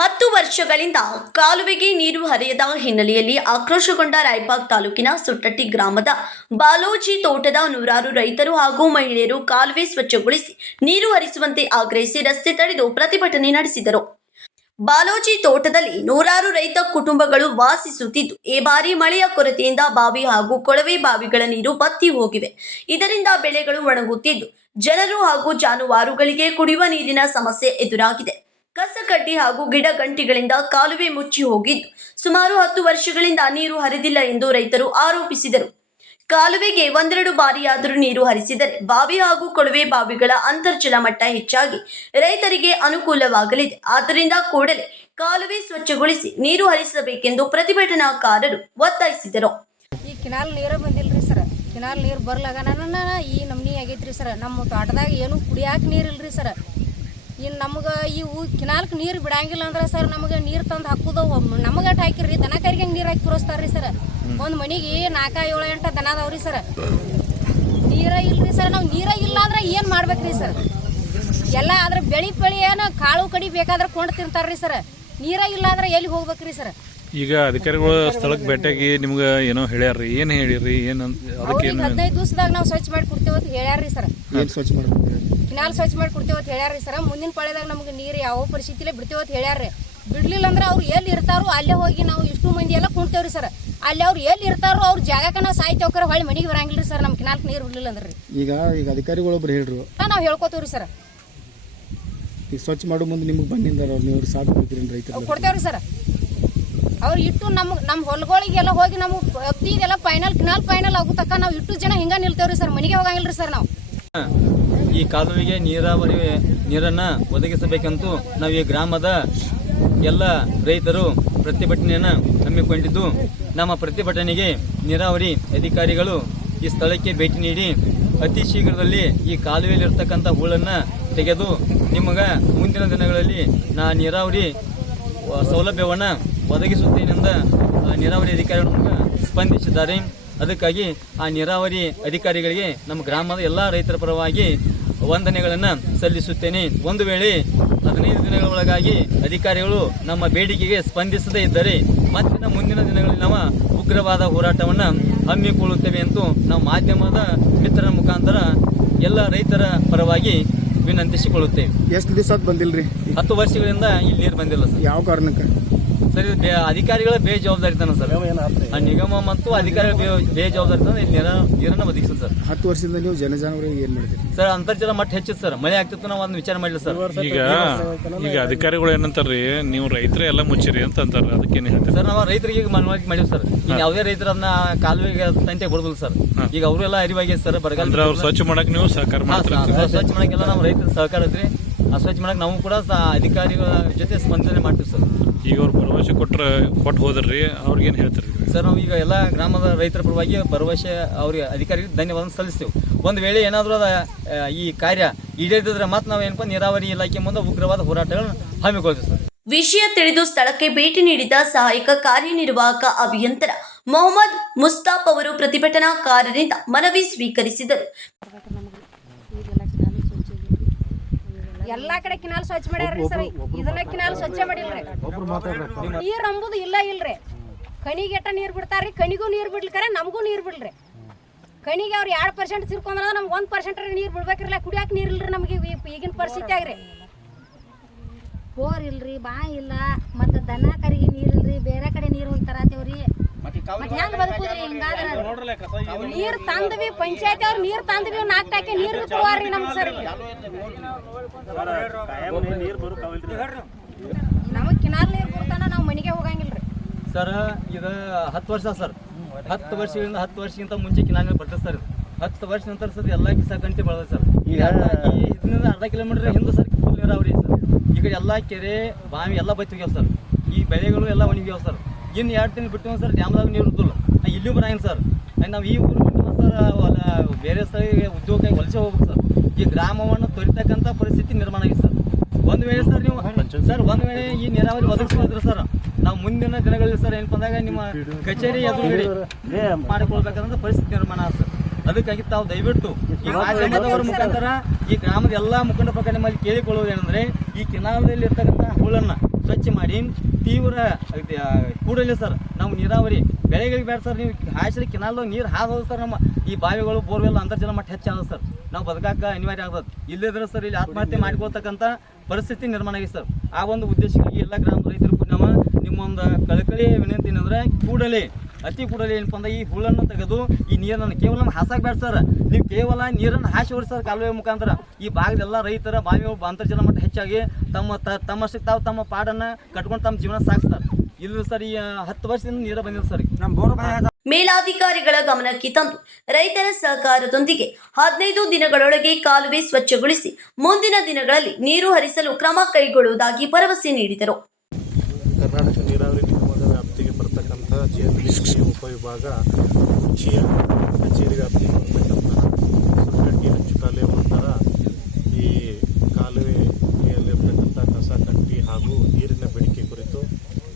10 ವರ್ಷಗಳಿಂದ ಕಾಲುವೆಗೆ ನೀರು ಹರಿಯದ ಹಿನ್ನೆಲೆಯಲ್ಲಿ ಆಕ್ರೋಶಗೊಂಡ ರಾಯಬಾಗ್ ತಾಲೂಕಿನ ಸುಟ್ಟಟ್ಟಿ ಗ್ರಾಮದ ಬಾಲೋಜಿ ತೋಟದ ನೂರಾರು ರೈತರು ಹಾಗೂ ಮಹಿಳೆಯರು ಕಾಲುವೆ ಸ್ವಚ್ಛಗೊಳಿಸಿ ನೀರು ಹರಿಸುವಂತೆ ಆಗ್ರಹಿಸಿ ರಸ್ತೆ ತಡೆದು ಪ್ರತಿಭಟನೆ ನಡೆಸಿದರು. ಬಾಲೋಜಿ ತೋಟದಲ್ಲಿ ನೂರಾರು ರೈತ ಕುಟುಂಬಗಳು ವಾಸಿಸುತ್ತಿದ್ದು, ಈ ಬಾರಿ ಮಳೆಯ ಕೊರತೆಯಿಂದ ಬಾವಿ ಹಾಗೂ ಕೊಳವೆ ಬಾವಿಗಳ ನೀರು ಬತ್ತಿ ಹೋಗಿವೆ. ಇದರಿಂದ ಬೆಳೆಗಳು ಒಣಗುತ್ತಿದ್ದು, ಜನರು ಹಾಗೂ ಜಾನುವಾರುಗಳಿಗೆ ಕುಡಿಯುವ ನೀರಿನ ಸಮಸ್ಯೆ ಎದುರಾಗಿದೆ. ಕಸಕಡ್ಡಿ ಹಾಗೂ ಗಿಡಗಂಟಿಗಳಿಂದ ಕಾಲುವೆ ಮುಚ್ಚಿ ಹೋಗಿದ್ದು, ಸುಮಾರು 10 ವರ್ಷಗಳಿಂದ ನೀರು ಹರಿದಿಲ್ಲ ಎಂದು ರೈತರು ಆರೋಪಿಸಿದರು. ಕಾಲುವೆಗೆ ಒಂದೆರಡು ಬಾರಿಯಾದರೂ ನೀರು ಹರಿಸಿದರೆ ಬಾವಿ ಹಾಗೂ ಕೊಳವೆ ಬಾವಿಗಳ ಅಂತರ್ಜಲ ಮಟ್ಟ ಹೆಚ್ಚಾಗಿ ರೈತರಿಗೆ ಅನುಕೂಲವಾಗಲಿದೆ. ಆದ್ದರಿಂದ ಕೂಡಲೇ ಕಾಲುವೆ ಸ್ವಚ್ಛಗೊಳಿಸಿ ನೀರು ಹರಿಸಬೇಕೆಂದು ಪ್ರತಿಭಟನಾಕಾರರು ಒತ್ತಾಯಿಸಿದರು. ಈ ಕಿನಾಲ್ ನೀರು ಬಂದಿಲ್ರಿ ಸರ್. ಕಿನಾಲ್ ನೀರು ಬರ್ಲಾಗನ ಈ ನಮ್ನಿ ಆಗೈತ್ರಿ ಸರ್. ನಮ್ಮ ತೋಟದಾಗ ಏನು ಕುಡಿಯಾಕ ನೀರಿಲ್ರಿ ಸರ್. ಇನ್ನು ನಮ್ಗೆ ಇವು ಕಿನಾಲ್ಗೆ ನೀರು ಬಿಡಂಗಿಲ್ಲ ಅಂದ್ರೆ ಸರ್, ನಮಗೆ ನೀರು ತಂದು ಹಾಕೋದು ನಮಗೆ ಹಾಕಿರಿ. ದನ ಕರಿಗೆ ನೀರು ಹಾಕಿ ಪುರಸ್ತಾರ್ರಿ ಸರ್. ಒಂದು ಮನೆಗೆ 4-7-8 ದನ ಅದಾವ್ರಿ ಸರ್. ನೀರ ಇಲ್ರಿ ಸರ್. ನಾವು ನೀರ ಇಲ್ಲ ಅಂದ್ರೆ ಏನು ಮಾಡ್ಬೇಕ್ರಿ ಸರ್? ಎಲ್ಲ ಅದ್ರ ಬೆಳಿ ಏನು ಕಾಳು ಕಡಿ ಬೇಕಾದ್ರೆ ಕೊಂಡು ತಿಂತಾರ್ರಿ ಸರ್. ನೀರ ಇಲ್ಲ ಅಂದ್ರೆ ಎಲ್ಲಿ ಹೋಗ್ಬೇಕ್ರಿ ಸರ್? ಈಗ ಅಧಿಕಾರಿಗಳು ಸ್ಥಳಕ್ಕೆ ಭೇಟಿಯಾಗಿ ನಿಮ್ಗೆ ಏನೋ ಹೇಳ್ಯಾರ್ರಿ, ಏನು ಹೇಳಿರಿ? ಏನು ಅದಕ್ಕೆ 15 ದಿವಸದಾಗ ನಾವು ಸ್ವಚ್ಛ ಮಾಡಿ ಕೊಡ್ತೇವೆ ಅಂತ ಹೇಳ್ಯಾರ್ರಿ ಸರ್. ಕಿನಾಲ್ ಸ್ವಚ್ಛ ಮಾಡಿ ಕೊಡ್ತೇವೆ ಅಂತ ಹೇಳ್ಯಾರ್ರಿ ಸರ್. ಮುಂದಿನ ಪಳೆದಾಗ ನಮ್ಗೆ ನೀರು ಯಾವ ಪರಿಸ್ಥಿತಿಲೇ ಬಿಡ್ತೇವೆ ಅಂತ ಹೇಳ್ಯಾರ್ರಿ. ಬಿಡ್ಲಿಲ್ಲ ಅಂದ್ರೆ ಅವ್ರು ಎಲ್ಲಿ ಇರ್ತಾರೋ ಅಲ್ಲೇ ಹೋಗಿ ನಾವು ಇಷ್ಟು ಮಂದಿ ಎಲ್ಲ ಕುಣ್ತೇವ್ರಿ ಸರ್. ಅಲ್ಲಿ ಅವ್ರು ಎಲ್ಲಿ ಇರ್ತಾರೋ ಅವ್ರ ಜಾಗಕ್ಕೆ ನಾವು ಸಾಯ್ತೇವ್ಕರ ಹೊಳ್ಳಿ ಮನೆಗೆ ಬರಂಗಿಲ್ರಿ ಸರ್. ನಮ್ಮ ಕಿನಾಲ್ಗೆ ನೀರು ಬಿಡ್ಲಿಲ್ಲ ಅಂದ್ರೆ ಈಗ ಅಧಿಕಾರಿಗಳು ಒಬ್ರು ಹೇಳ್ರು ನಾವು ಹೇಳ್ಕೊತೀವ್ರಿ ಸರ್. ಈಗ ಸ್ವಚ್ಛ ಮಾಡೋ ಮುಂದೆ ನಿಮ್ಗೆ ಬಂದಿದ್ದಾರೆ ಅವ್ರು, ನೀವು ಸಾಥ್ ಕೊಡ್ತೀರಿ ರೈತರು? ಕೊಡ್ತೇವ್ರಿ ಸರ್. ಅವ್ರು ಇಟ್ಟು ನಮ್ಮ ಹೊಲಗಳಿಗೆಲ್ಲ ಹೋಗಿ ನಮ್ಮ ಅತ್ತಿದೆಲ್ಲ ಕಿನಾಲ್ ಫೈನಲ್ ಆಗೋ ತಕ್ಕ ನಾವು ಇಟ್ಟು ಜನ ಹಿಂಗ ನಿಲ್ತೇವ್ರಿ ಸರ್. ಮನೆಗೆ ಹೋಗಂಗಿಲ್ರಿ ಸರ್. ನಾವು ಈ ಕಾಲುವೆಗೆ ನೀರನ್ನು ಒದಗಿಸಬೇಕಂತೂ ನಾವು ಈ ಗ್ರಾಮದ ಎಲ್ಲ ರೈತರು ಪ್ರತಿಭಟನೆಯನ್ನು ಹಮ್ಮಿಕೊಂಡಿದ್ದು, ನಮ್ಮ ಪ್ರತಿಭಟನೆಗೆ ನೀರಾವರಿ ಅಧಿಕಾರಿಗಳು ಈ ಸ್ಥಳಕ್ಕೆ ಭೇಟಿ ನೀಡಿ ಅತಿ ಶೀಘ್ರದಲ್ಲಿ ಈ ಕಾಲುವೆಯಲ್ಲಿರ್ತಕ್ಕಂಥ ಹೂಳನ್ನು ತೆಗೆದು ನಿಮಗೆ ಮುಂದಿನ ದಿನಗಳಲ್ಲಿ ನೀರಾವರಿ ಸೌಲಭ್ಯವನ್ನು ಒದಗಿಸುತ್ತೇನೆಂದ ನೀರಾವರಿ ಅಧಿಕಾರಿಗಳು ಸ್ಪಂದಿಸಿದ್ದಾರೆ. ಅದಕ್ಕಾಗಿ ಆ ನೀರಾವರಿ ಅಧಿಕಾರಿಗಳಿಗೆ ನಮ್ಮ ಗ್ರಾಮದ ಎಲ್ಲ ರೈತರ ಪರವಾಗಿ ವಂದನೆಗಳನ್ನು ಸಲ್ಲಿಸುತ್ತೇನೆ. ಒಂದು ವೇಳೆ 15 ದಿನಗಳ ಒಳಗಾಗಿ ಅಧಿಕಾರಿಗಳು ನಮ್ಮ ಬೇಡಿಕೆಗೆ ಸ್ಪಂದಿಸದೇ ಇದ್ದರೆ ಮತ್ತೆ ಮುಂದಿನ ದಿನಗಳಲ್ಲಿ ನಾವು ಉಗ್ರವಾದ ಹೋರಾಟವನ್ನು ಹಮ್ಮಿಕೊಳ್ಳುತ್ತೇವೆ ಎಂದು ನಾವು ಮಾಧ್ಯಮದ ಮಿತ್ರರ ಮುಖಾಂತರ ಎಲ್ಲ ರೈತರ ಪರವಾಗಿ ವಿನಂತಿಸಿಕೊಳ್ಳುತ್ತೇವೆ. ಎಷ್ಟು ದಿವಸ ಬಂದಿಲ್ರಿ? 10 ವರ್ಷಗಳಿಂದ ಇಲ್ಲಿ ನೀರು ಬಂದಿಲ್ಲ ಸರ್. ಯಾವ ಕಾರಣಕ್ಕೆ ಸರ್? ಅಧಿಕಾರಿಗಳ ಬೇಜವಾಬ್ದಾರಿತನ ಸರ್. ಆ ನಿಗಮ ಮತ್ತು ಅಧಿಕಾರಿಗಳ ಬೇಜವಾಬ್ದಾರಿತನ ಇಲ್ಲಿ ನೀರನ್ನು ಒದಗಿಸಿದ್ರು ಸರ್. 10 ವರ್ಷದಿಂದ ನೀವು ಜನಜಾನುವಾರಿಗೆ ಏನ್ ಮಾಡಿದ್ರಿ ಸರ್? ಅಂತರ್ಜಲ ಮಟ್ಟ ಹೆಚ್ಚಿತ್ತು ಸರ್. ಮಳೆ ಆಗ್ತಿತ್ತು, ನಾವು ಅದನ್ನ ವಿಚಾರ ಮಾಡಿಲ್ಲ ಸರ್. ಈಗ ಅಧಿಕಾರಿಗಳು ಏನಂತಾರ್ರಿ, ನೀವು ರೈತರೇ ಎಲ್ಲ ಮುಚ್ಚಿರಿ ಅಂತ ಅಂತಾರ, ಅದಕ್ಕೇನು ಹೇಳ್ತಾರೆ ಸರ್? ನಾವು ರೈತರಿಗೆ ಮನವರಿಕೆ ಮಾಡಿವಿ ಸರ್. ಈಗ ಯಾವುದೇ ರೈತರನ್ನ ಕಾಲುವೆಗೆ ತಂಟೆ ಕೊಡೋದಿಲ್ಲ ಸರ್. ಈಗ ಅವರೆಲ್ಲ ಅರಿವಾಗಿದೆ ಸರ್. ಬರಗಾಲ ಅವ್ರು ಸ್ವಚ್ಛ ಮಾಡಕ್ ನೀವು ಸಹಕಾರ ಮಾಡ್ತೀರಿ? ಸ್ವಚ್ಛ ಮಾಡಕ್ಕೆಲ್ಲ ನಮ್ಮ ರೈತರ ಸಹಕಾರ ಐತ್ರಿ. ಆ ಸ್ವಚ್ಛ ಮಾಡಕ್ ನಾವು ಕೂಡ ಅಧಿಕಾರಿಗಳ ಜೊತೆ ಸ್ಪಂದನೆ ಮಾಡ್ತೀವಿ ಸರ್. ಈಗ ಅವ್ರು ಭರವಸೆ ಕೊಟ್ಟು ಹೋದ್ರಿ, ಅವ್ರಿಗೇನು ಹೇಳ್ತಾರೆ ಸರ್? ನಾವು ಈಗ ಎಲ್ಲ ಗ್ರಾಮದ ರೈತರ ಪರವಾಗಿ ಭರವಸೆ ಅವ್ರಿಗೆ ಅಧಿಕಾರಿಗಳಿಗೆ ಧನ್ಯವಾದ ಸಲ್ಲಿಸ್ತೇವೆ. ಒಂದು ವೇಳೆ ಏನಾದರೂ ಈ ಕಾರ್ಯ ಈಡೇರಿದ್ರೆ ಮತ್ತೆ ನಾವು ಏನಪ್ಪ ನೀರಾವರಿ ಇಲಾಖೆ ಮುಂದೆ ಉಗ್ರವಾದ ಹೋರಾಟಗಳನ್ನು ಹಮ್ಮಿಕೊಳ್ತೀವಿ ಸರ್. ವಿಷಯ ತಿಳಿದು ಸ್ಥಳಕ್ಕೆ ಭೇಟಿ ನೀಡಿದ ಸಹಾಯಕ ಕಾರ್ಯನಿರ್ವಾಹಕ ಅಭಿಯಂತರ ಮೊಹಮ್ಮದ್ ಮುಸ್ತಾಫ್ ಅವರು ಪ್ರತಿಭಟನಾಕಾರರಿಂದ ಮನವಿ ಸ್ವೀಕರಿಸಿದರು. ಎಲ್ಲಾ ಕಡೆ ಕಿನಾಲ್ ಸ್ವಚ್ಛ ಮಾಡ್ಯಾರ್ರಿ ಸರ್. ಇದನ್ನ ಕಿನಾಲ್ ಸ್ವಚ್ಛ ಮಾಡಿಲ್ರಿ. ನೀರ್ ಅಂಬುದು ಇಲ್ರಿ. ಕಣಿಗೆ ಎಟ್ಟ ನೀರ್ ಬಿಡ್ತಾರ್ರಿ. ಕಣಿಗೂ ನೀರ್ ಬಿಡ್ಲಿಕ್ಕಾರೆ, ನಮಗೂ ನೀರ್ ಬಿಡ್ರಿ. ಕಣಿಗೆ ಅವ್ರು 2% ತಿರ್ಕೊಂಡ್ರ ನಮ್ಗೆ 1% ನೀರ್ ಬಿಡ್ಬೇಕ್ರಲ್ಲ. ಕುಡಿಯಾಕ ನೀರ್ ಇಲ್ರಿ ನಮಗೆ ಈಗಿನ ಪರಿಸ್ಥಿತಿ ಆಗ್ರಿ. ಬೋರ್ ಇಲ್ರಿ, ಬಾಯಿ ಇಲ್ಲ, ಮತ್ತೆ ದನ ಕರಿಗೆ ನೀರ್ ಇಲ್ರಿ. ಬೇರೆ ಕಡೆ ನೀರ್ ಹೋಗ್ತಾರತೇವ್ರಿ. ಹೆಂಗ್ ಬದುಕುದ್ರಿ ಹಿಂಗಾದ್ರೆ? ನೀರ್ ತಂದ್ವಿ, ಪಂಚಾಯತ್ ಅವ್ರು ನೀರ್ ತಂದ್ವಿ, 4 ಟಾಕಿ ನೀರ್ ಕೊಡ್ವಾರ್ರಿ ನಮ್ಗೆ ಸರ್. ನಮಗ್ ಕಿನಾಲ್ ನೀರ್ ಕೊಡ್ತಾನ ನಾವು ಮನೆಗೆ ಹೋಗಂಗಿಲ್ರಿ ಸರ್. ಇದು 10 ವರ್ಷ ಸರ್. 10 ವರ್ಷಗಳಿಂದ 10 ವರ್ಷಕ್ಕಿಂತ ಮುಂಚೆ ಕಿನಾಲ್ ನೀರು ಬರ್ತದೆ ಸರ್. 10 ವರ್ಷ ನಂತರ ಸರ್ ಎಲ್ಲ ಕಿಸ ಗಂಟೆ ಬೆಳೆದ ಸರ್. ಈಗ ಇದರಿಂದ ಅರ್ಧ ಕಿಲೋಮೀಟರ್ ಹಿಂದೆ ಸರ್ ಫುಲ್ ನೀರಾವರಿ ಸರ್. ಈಗ ಎಲ್ಲ ಕೆರೆ ಬಾವಿ ಎಲ್ಲ ಬತ್ತಿಗ್ಯಾವ ಸರ್. ಈ ಬೆಳೆಗಳು ಎಲ್ಲ ಒಣಗ್ಯಾವ ಸರ್. ಇನ್ನು 2 ತಿಂಗಳು ಬಿಟ್ಟು ಸರ್ ಡ್ಯಾಮ್ದಾಗ ನೀರು ಇರುತ್ತಲ್ಲ, ಇಲ್ಲೂ ಬರಂಗಿಲ್ಲ ಸರ್. ನಾವು ಈ ಊರು ಬಿಟ್ಟು ಸರ್ ಬೇರೆ ಸ್ಥಳಕ್ಕೆ ಉದ್ಯೋಗಕ್ಕಾಗಿ ವಲಸೆ ಹೋಗ್ಬೇಕು ಸರ್. ಈ ಗ್ರಾಮವನ್ನು ತೊರಿತಕ್ಕಂಥ ಪರಿಸ್ಥಿತಿ ನಿರ್ಮಾಣ ಆಗಿದೆ ಸರ್. ಒಂದು ವೇಳೆ ಸರ್ ನೀವು ಒಂದು ವೇಳೆ ಈ ನೀರಾವರಿ ಒದಗಿಸಿದ್ರೆ ಸರ್, ನಾವು ಮುಂದಿನ ದಿನಗಳಲ್ಲಿ ಸರ್ ಏನಪ್ಪ ಅಂದಾಗ ನಿಮ್ಮ ಕಚೇರಿ ಎದುರುಗಡೆ ಮಾಡಿಕೊಳ್ಬೇಕಂದ್ರೆ ಪರಿಸ್ಥಿತಿ ನಿರ್ಮಾಣ ಆಗ ಸರ್. ಅದಕ್ಕಾಗಿ ತಾವು ದಯವಿಟ್ಟು ಈ ಮಾಧ್ಯಮದವರ ಮುಖಾಂತರ ಈ ಗ್ರಾಮದ ಎಲ್ಲ ಮುಖಂಡ ಪ್ರಕಾರ ನಿಮ್ಮಲ್ಲಿ ಕೇಳಿಕೊಳ್ಳುವುದು ಏನಂದ್ರೆ, ಈ ಕಿನಾಲದಲ್ಲಿ ಇರ್ತಕ್ಕಂಥ ಹುಳನ್ನ ಸ್ವಚ್ಛ ಮಾಡಿ ತೀವ್ರ ಕೂಡಲೇ ಸರ್ ನಾವು ನೀರಾವರಿ ಬೆಳೆಗಳಿಗೆ ಬೇಡ ಸರ್. ನೀವು ಹಾಯಿಸ್ರಿ ಕೆನಾಲ್ದಾಗ ನೀರು ಹಾದು ಸರ್. ನಮ್ಮ ಈ ಬಾವಿಗಳು ಬೋರ್ವೆಲ್ ಅಂತರ್ಜಲ ಮಟ್ಟ ಹೆಚ್ಚಾದ ಸರ್. ನಾವು ಬದುಕಾಕ ಅನಿವಾರ್ಯ ಆಗ್ತದೆ. ಇಲ್ಲದ್ರೆ ಸರ್ ಇಲ್ಲಿ ಆತ್ಮಹತ್ಯೆ ಮಾಡ್ಕೊಳ್ತಕ್ಕಂಥ ಪರಿಸ್ಥಿತಿ ನಿರ್ಮಾಣ ಆಗಿದೆ ಸರ್. ಆ ಒಂದು ಉದ್ದೇಶಕ್ಕಾಗಿ ಎಲ್ಲ ಗ್ರಾಮದ ರೈತರು ಕೂಡ ನಾವು ನಿಮ್ಮೊಂದು ಕಳಕಳಿ ವಿನಂತಿ ಏನಂದ್ರೆ ಕೂಡಲೇ ಅತಿ ಕೂಡಲೇ ಏನಪ್ಪ ಅಂದ್ರೆ ಈ ಹುಳನ್ನು ತೆಗೆದು ಈ ನೀರನ್ನು ಕೇವಲ ಹಾಸಕ್ಕೆ ಬೇಡ ಸರ್. ನೀವು ಕೇವಲ ನೀರನ್ನು ಹಾಸಿ ಹೊಡಿ ಸರ್ ಕಾಲುವೆ ಮುಖಾಂತರ. ಈ ಭಾಗದೆಲ್ಲ ರೈತರ ಬಾವಿಗಳು ಅಂತರ್ಜಲ ಮಟ್ಟ ಹೆಚ್ಚಾಗಿ ತಮ್ಮಷ್ಟಕ್ಕೆ ತಾವು ತಮ್ಮ ಪಾಡನ್ನು ಕಟ್ಕೊಂಡು ತಮ್ಮ ಜೀವನ ಸಾಗಿಸ್ತಾರೆ. ಇಲ್ಲ ಸರ್ ಈ 10 ವರ್ಷದಿಂದ ನೀರ ಬಂದಿದೆ ಸರ್. ನಮ್ಮ ಬೋರ್ ಮೇಲಾಧಿಕಾರಿಗಳ ಗಮನಕ್ಕೆ ತಂದು ರೈತರ ಸಹಕಾರದೊಂದಿಗೆ 15 ದಿನಗಳೊಳಗೆ ಕಾಲುವೆ ಸ್ವಚ್ಛಗೊಳಿಸಿ ಮುಂದಿನ ದಿನಗಳಲ್ಲಿ ನೀರು ಹರಿಸಲು ಕ್ರಮ ಕೈಗೊಳ್ಳುವುದಾಗಿ ಭರವಸೆ ನೀಡಿದರು. ಕರ್ನಾಟಕ ನೀರಾವರಿ ನಿಗಮದ ವ್ಯಾಪ್ತಿಗೆ ಬರ್ತಕ್ಕಂಥ ಜಿಎಲ್ಡಿಸಿ ಉಪವಿಭಾಗ ಕುಚಿಯ ಕಚೇರಿ ವ್ಯಾಪ್ತಿಗೆ ಬರ್ತಕ್ಕಂತಹ ಸುಟ್ಟಟ್ಟಿ ಹಂಚು ಕಾಲುವೆ ನಂತರ ಈ ಕಾಲುವೆಯಲ್ಲಿರ್ತಕ್ಕಂಥ ಕಸ ಕಟ್ಟಿ ಹಾಗೂ ನೀರಿನ ಬೇಡಿಕೆ ಕುರಿತು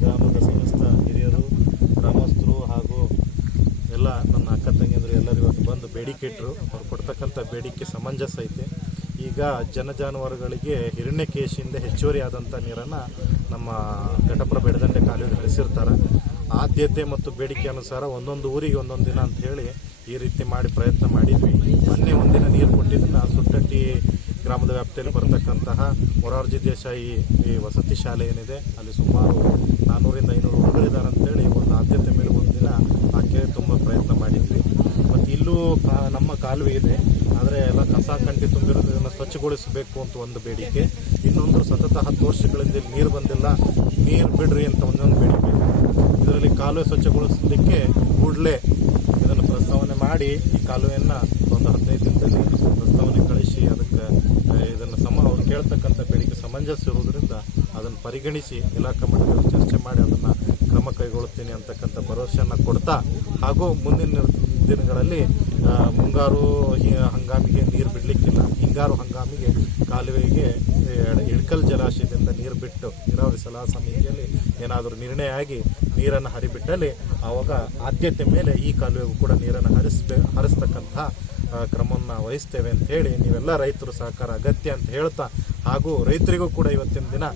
ಗ್ರಾಮದ ಸಮಸ್ತ ಹಿರಿಯರು, ಗ್ರಾಮಸ್ಥರು ಹಾಗೂ ಎಲ್ಲ ನನ್ನ ಅಕ್ಕ ತಂಗಿಯಂದರು ಎಲ್ಲರೂ ಇವತ್ತು ಬಂದು ಬೇಡಿಕೆ ಇಟ್ಟರು. ಅವ್ರು ಕೊಡ್ತಕ್ಕಂಥ ಬೇಡಿಕೆ ಸಮಂಜಸ ಐತೆ. ಈಗ ಜಾನುವಾರುಗಳಿಗೆ ಹಿರಣ್ಯಕೇಶಿಯಿಂದ ಹೆಚ್ಚುವರಿ ಆದಂಥ ನೀರನ್ನು ನಮ್ಮ ಘಟಪ್ರಭಾ ಬೆಡದಂಡೆ ಕಾಲುವೆಗೆ ಹರಿಸಿರ್ತಾರೆ. ಆದ್ಯತೆ ಮತ್ತು ಬೇಡಿಕೆ ಅನುಸಾರ ಒಂದೊಂದು ಊರಿಗೆ ಒಂದೊಂದು ದಿನ ಅಂತ ಹೇಳಿ ಈ ರೀತಿ ಮಾಡಿ ಪ್ರಯತ್ನ ಮಾಡಿದ್ವಿ. ಮೊನ್ನೆ ಒಂದಿನ ನೀರು ಕೊಟ್ಟಿದ್ದನ್ನು ಸುಟ್ಟಟ್ಟಿ ಗ್ರಾಮದ ವ್ಯಾಪ್ತಿಯಲ್ಲಿ ಬರ್ತಕ್ಕಂತಹ ಮೊರಾರ್ಜಿ ದೇಸಾಯಿ ಈ ವಸತಿ ಶಾಲೆ ಏನಿದೆ ಅಲ್ಲಿ ಸುಮಾರು 400-500 ಹುಡುಗರಿದ್ದಾರೆ ಅಂತೇಳಿ ಒಂದು ಆದ್ಯತೆ ಮೇಲೆ ಒಂದಿನ ಆಕೆ ತುಂಬ ಪ್ರಯತ್ನ ಮಾಡಿದ್ವಿ. ಮತ್ತು ಇಲ್ಲೂ ನಮ್ಮ ಕಾಲುವೆ ಇದೆ, ಆದರೆ ಎಲ್ಲ ಕಸ ಕಂಟಿ ತುಂಬಿರೋದು ಇದನ್ನು ಸ್ವಚ್ಛಗೊಳಿಸಬೇಕು ಅಂತ ಒಂದು ಬೇಡಿಕೆ. ಇನ್ನೊಂದು ಸತತ 10 ವರ್ಷಗಳಿಂದ ನೀರು ಬಂದಿಲ್ಲ, ನೀರು ಬಿಡ್ರಿ ಅಂತ ಒಂದೊಂದು ಬೇಡಿಕೆ. ಇದರಲ್ಲಿ ಕಾಲುವೆ ಸ್ವಚ್ಛಗೊಳಿಸಲಿಕ್ಕೆ ಕೂಡಲೇ ಇದನ್ನು ಪ್ರಸ್ತಾವನೆ ಮಾಡಿ ಈ ಕಾಲುವೆಯನ್ನು ಒಂದು 15 ದಿನದಲ್ಲಿ ಪ್ರಸ್ತಾವನೆ ಕಳಿಸಿ ಅದಕ್ಕೆ ಇದನ್ನು ಅವ್ರು ಕೇಳ್ತಕ್ಕಂಥ ಬೇಡಿಕೆ ಸಮಂಜಸ ಇರುವುದರಿಂದ ಅದನ್ನು ಪರಿಗಣಿಸಿ ಇಲಾಖಾ ಮಟ್ಟದಲ್ಲಿ ಚರ್ಚೆ ಮಾಡಿ ಅದನ್ನು ಕ್ರಮ ಕೈಗೊಳ್ಳುತ್ತೀನಿ ಅಂತಕ್ಕಂಥ ಭರವಸೆಯನ್ನು ಕೊಡ್ತಾ, ಹಾಗೂ ಮುಂದಿನ ದಿನಗಳಲ್ಲಿ ಮುಂಗಾರು ಹಂಗಾಮಿಗೆ ನೀರು ಬಿಡಲಿಕ್ಕಿಲ್ಲ, ಹಿಂಗಾರು ಹಂಗಾಮಿಗೆ ಕಾಲುವೆಗೆ ಇಳಕಲ್ ಜಲಾಶಯದಿಂದ ನೀರು ಬಿಟ್ಟು ನೀರಾವರಿ ಸಲಹಾ ಸಮಿತಿಯಲ್ಲಿ ಏನಾದರೂ ನಿರ್ಣಯ ಆಗಿ ನೀರನ್ನು ಹರಿಬಿಟ್ಟಲ್ಲಿ ಆವಾಗ ಆದ್ಯತೆ ಮೇಲೆ ಈ ಕಾಲುವೆಗೂ ಕೂಡ ನೀರನ್ನು ಹರಿಸ್ತಕ್ಕಂಥ ಕ್ರಮವನ್ನು ವಹಿಸ್ತೇವೆ ಅಂತ ಹೇಳಿ ನೀವೆಲ್ಲ ರೈತರು ಸಹಕಾರ ಅಗತ್ಯ ಅಂತ ಹೇಳ್ತಾ, ಹಾಗೂ ರೈತರಿಗೂ ಕೂಡ ಇವತ್ತಿನ ದಿನ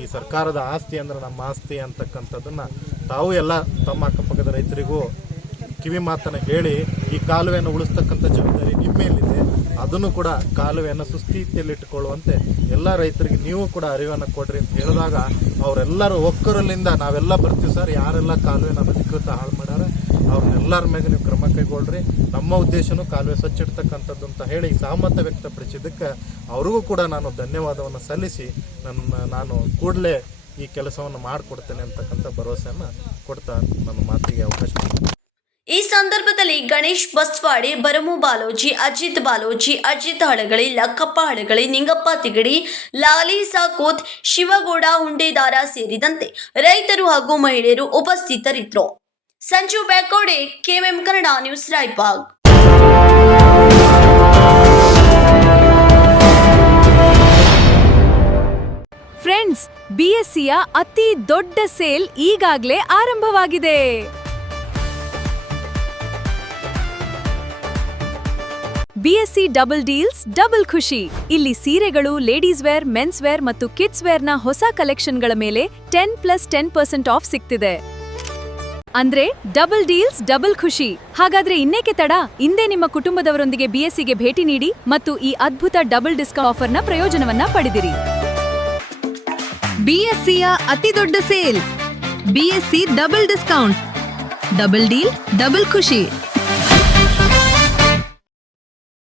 ಈ ಸರ್ಕಾರದ ಆಸ್ತಿ ಅಂದರೆ ನಮ್ಮ ಆಸ್ತಿ ಅಂತಕ್ಕಂಥದ್ದನ್ನು ತಾವು ಎಲ್ಲ ತಮ್ಮ ಅಕ್ಕಪಕ್ಕದ ರೈತರಿಗೂ ಕಿವಿ ಮಾತನ್ನು ಹೇಳಿ ಈ ಕಾಲುವೆಯನ್ನು ಉಳಿಸ್ತಕ್ಕಂಥ ಜವಾಬ್ದಾರಿ ನಿಮ್ಮ ಮೇಲಿದೆ. ಅದನ್ನು ಕೂಡ ಕಾಲುವೆಯನ್ನು ಸುಸ್ಥಿತಿಯಲ್ಲಿಟ್ಟುಕೊಳ್ಳುವಂತೆ ಎಲ್ಲ ರೈತರಿಗೆ ನೀವು ಕೂಡ ಅರಿವನ್ನು ಕೊಡ್ರಿ ಅಂತ ಹೇಳಿದಾಗ ಅವರೆಲ್ಲರೂ ಒಕ್ಕರಲ್ಲಿಂದ ನಾವೆಲ್ಲ ಬರ್ತೀವಿ ಸರ್, ಯಾರೆಲ್ಲ ಕಾಲುವೆನ ಅನಧಿಕೃತ ಹಾಳು ಮಾಡ್ಯಾರ ಅವ್ರನ್ನೆಲ್ಲರ ಮೇಲೆ ನೀವು ಕ್ರಮ ಕೈಗೊಳ್ಳ್ರಿ, ನಮ್ಮ ಉದ್ದೇಶನೂ ಕಾಲುವೆ ಸ್ವಚ್ಛ ಇಡ್ತಕ್ಕಂಥದ್ದು ಅಂತ ಹೇಳಿ ಸಹಮತ ವ್ಯಕ್ತಪಡಿಸಿದ್ದಕ್ಕೆ ಅವ್ರಿಗೂ ಕೂಡ ನಾನು ಧನ್ಯವಾದವನ್ನು ಸಲ್ಲಿಸಿ ನಾನು ಕೂಡಲೇ ಈ ಕೆಲಸವನ್ನು ಮಾಡಿಕೊಡ್ತೇನೆ ಅಂತಕ್ಕಂಥ ಭರವಸೆಯನ್ನು ಕೊಡ್ತಾ ನನ್ನ ಮಾತಿಗೆ ಅವಕಾಶ ಕೊಡ್ತೀನಿ. ಈ ಸಂದರ್ಭದಲ್ಲಿ ಗಣೇಶ್ ಬಸ್ವಾಡೆ, ಬರಮು ಬಾಲೋಜಿ, ಅಜಿತ್ ಹಳಗಳಿ, ಲಕ್ಕಪ್ಪ ಹಳಗಳಿ, ನಿಂಗಪ್ಪ ತಿಗಡಿ, ಲಾಲಿ ಸಾಕೋತ್, ಶಿವಗೌಡ ಹುಂಡೇದಾರ ಸೇರಿದಂತೆ ರೈತರು ಹಾಗೂ ಮಹಿಳೆಯರು ಉಪಸ್ಥಿತರಿದ್ದರು. Sanju Byakode, KMM Kannada news, Raybag. Friends, ಬಿಎಸ್ಸಿಯ ಅತಿ ದೊಡ್ಡ ಸೇಲ್ ಈಗಾಗಲೇ ಆರಂಭವಾಗಿದೆ. ಬಿಎಸ್ಸಿ ಡಬಲ್ ಡೀಲ್ಸ್ ಡಬಲ್ ಖುಷಿ. ಇಲ್ಲಿ ಸೀರೆಗಳು, ಲೇಡೀಸ್ ವೇರ್, ಮೆನ್ಸ್ ವೇರ್ ಮತ್ತು ಕಿಡ್ಸ್ ವೇರ್ನ ಹೊಸ ಕಲೆಕ್ಷನ್ಗಳ ಮೇಲೆ 10+10% ಆಫ್ ಸಿಗ್ತಿದೆ. ಅಂದ್ರೆ ಡಬಲ್ ಡೀಲ್ಸ್ ಡಬಲ್ ಖುಷಿ. ಹಾಗಾದ್ರೆ ಇನ್ನೇಕೆ ತಡ? ಇಂದೇ ನಿಮ್ಮ ಕುಟುಂಬದವರೊಂದಿಗೆ ಬಿಎಸ್ಸಿಗೆ ಭೇಟಿ ನೀಡಿ ಮತ್ತು ಈ ಅದ್ಭುತ ಡಬಲ್ ಡಿಸ್ಕೌಂಟ್ ಆಫರ್ನ ಪ್ರಯೋಜನವನ್ನ ಪಡೆದಿರಿ. ಬಿಎಸ್ಸಿಯ ಅತಿ ದೊಡ್ಡ sale, BSc double discount, double deal double ಖುಷಿ.